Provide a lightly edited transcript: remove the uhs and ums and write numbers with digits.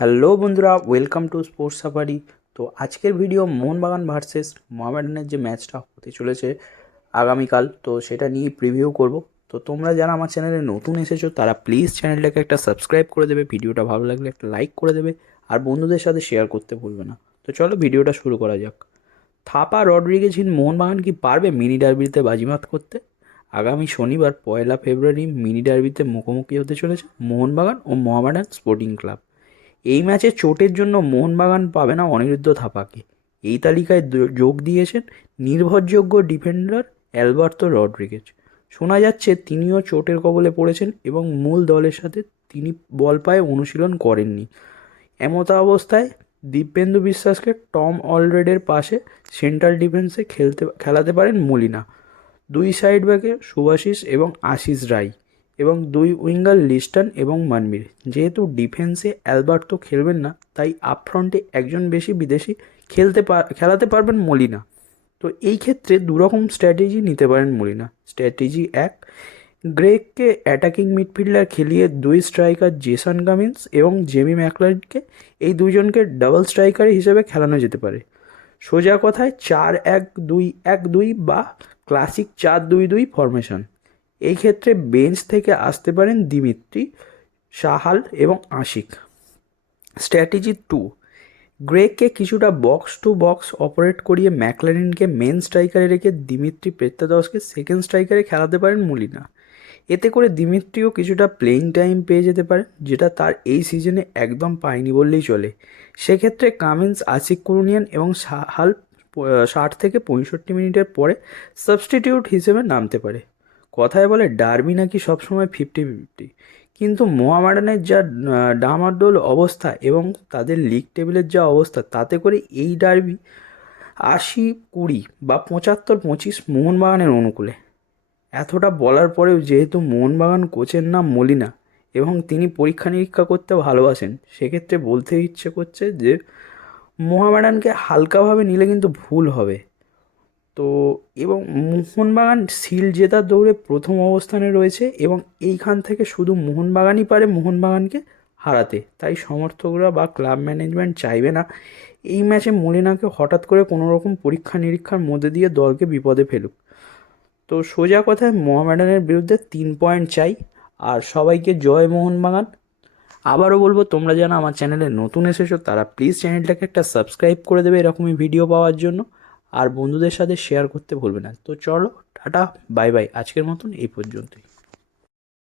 Hello বন্ধুরা, welcome to sports safari. তো আজকের ভিডিও মোহনবাগান ভার্সেস মোহামেডানের যে ম্যাচটা হতে চলেছে আগামীকাল, তো সেটা নিয়ে প্রিভিউ করব। তো তোমরা যারা আমার চ্যানেলে নতুন এসেছো তারা প্লিজ চ্যানেলটাকে একটা সাবস্ক্রাইব করে দেবে, ভিডিওটা ভালো লাগলে একটা লাইক করে দেবে, আর বন্ধুদের সাথে শেয়ার করতে ভুলবে না। তো চলো ভিডিওটা শুরু করা যাক। থাপা রড্রিগেজহীন মোহনবাগান কি পারবে মিনি ডার্বিতে বাজিমাত করতে? আগামী শনিবার 1 ফেব্রুয়ারি মিনি ডার্বিতে মুখোমুখি হতে চলেছে মোহনবাগান ও মোহামেডান স্পোর্টিং ক্লাব। এই ম্যাচে চোটের জন্য মোহনবাগান পাবে না অনিরুদ্ধ থাপাকে। এই তালিকায় যোগ দিয়েছেন নির্ভরযোগ্য ডিফেন্ডার অ্যালবার্তো রড্রিগেজ। শোনা যাচ্ছে তিনিও চোটের কবলে পড়েছেন এবং মূল দলের সাথে তিনি বল পায়ে অনুশীলন করেননি। এমতা অবস্থায় দিব্যেন্দু বিশ্বাসকে টম অলরেডের পাশে সেন্ট্রাল ডিফেন্সে খেলাতে পারেন মলিনা। দুই সাইড ব্যাকে শুভাশিস এবং আশিস রায় এবং দুই উইঙ্গার লিস্টন এবং মানবির। যেহেতু ডিফেন্সে অ্যালবার্তো খেলবেন না, তাই আপফ্রন্টে একজন বেশি বিদেশি খেলাতে পারবেন মলিনা। তো এই ক্ষেত্রে দুরকম স্ট্র্যাটেজি নিতে পারেন মলিনা। স্ট্র্যাটেজি এক, গ্রেগকে অ্যাটাকিং মিডফিল্ডার খেলিয়ে দুই স্ট্রাইকার জেসন কামিন্স এবং জেমি ম্যাকলারিনকে, এই দুজনকে ডাবল স্ট্রাইকার হিসেবে খেলানো যেতে পারে। সোজা কথায় 4-1-2-1-2 বা ক্লাসিক 4-2-2 ফরমেশন। এই ক্ষেত্রে বেঞ্চ থেকে আসতে পারেন দিমিত্রি, সাহাল এবং আশিক। স্ট্র্যাটেজি টু, গ্রেগকে কিছুটা বক্স টু বক্স অপারেট করিয়ে ম্যাকলারিনকে মেন স্ট্রাইকারে রেখে দিমিত্রি পেত্তাদসকে সেকেন্ড স্ট্রাইকারে খেলাতে পারেন মলিনা। এতে করে দিমিত্রিও কিছুটা প্লেইং টাইম পেয়ে যেতে পারে, যেটা তার এই সিজনে একদম পায়নি বললেই চলে। সেক্ষেত্রে কামিন্স, আশিক কুরুনিয়ান এবং সাহাল 60 থেকে 65 মিনিটের পরে সাবস্টিটিউট হিসেবে নামতে পারে। কথায় বলে ডার্বি নাকি সবসময় 50-50, কিন্তু মোহামেডানের যা ডামাডোল অবস্থা এবং তাদের লিগ টেবিলের যা অবস্থা, তাতে করে এই ডার্বি 80-20 বা 75-25 মোহনবাগানের অনুকূলে। এতটা বলার পরেও যেহেতু মোহনবাগান কোচের নাম মলিনা এবং তিনি পরীক্ষা নিরীক্ষা করতে ভালোবাসেন, সেক্ষেত্রে বলতে ইচ্ছে করছে যে মোহামেডানকে হালকাভাবে নিলে কিন্তু ভুল হবে। তো এবং মোহনবাগান শিল্ড জেতার দৌড়ে প্রথম অবস্থানে রয়েছে এবং এইখান থেকে শুধু মোহনবাগানই পারে মোহনবাগানকে হারাতে। তাই সমর্থকরা বা ক্লাব ম্যানেজমেন্ট চাইবে না এই ম্যাচে মলিনাকে হঠাৎ করে কোনো রকম পরীক্ষা নিরীক্ষার মধ্যে দিয়ে দলকে বিপদে ফেলুক। তো সোজা কথায় মোহামেডানের বিরুদ্ধে 3 পয়েন্ট চাই, আর সবাইকে জয় মোহনবাগান। আবারও বলবো, তোমরা যারা আমার চ্যানেলে নতুন এসেছো তারা প্লিজ চ্যানেলটাকে একটা সাবস্ক্রাইব করে দেবে এরকমই ভিডিও পাওয়ার জন্য, আর বন্ধুদের সাথে শেয়ার করতে ভুলবে না। তো চলো, টাটা, বাই বাই, আজকের মতন এই পর্যন্তই।